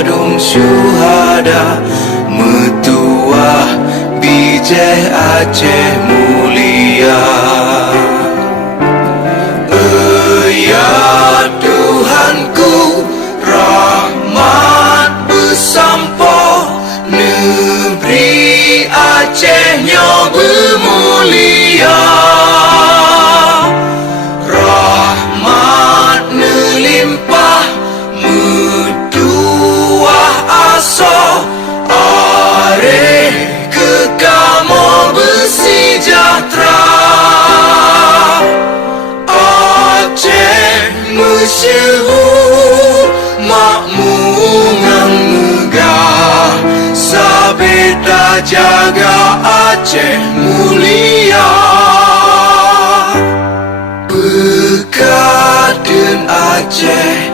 harum syuhada Metuah bijih Aceh mulia. Ya Tuhanku, rahmat bersampo, negeri Acehnya bermulia. Rahmat melimpah, metuah aso, areh kekamo bersejahtera. Aceh masyhur, makmur ngan megah, sabeta jaga Aceh mulia. Bekaden Aceh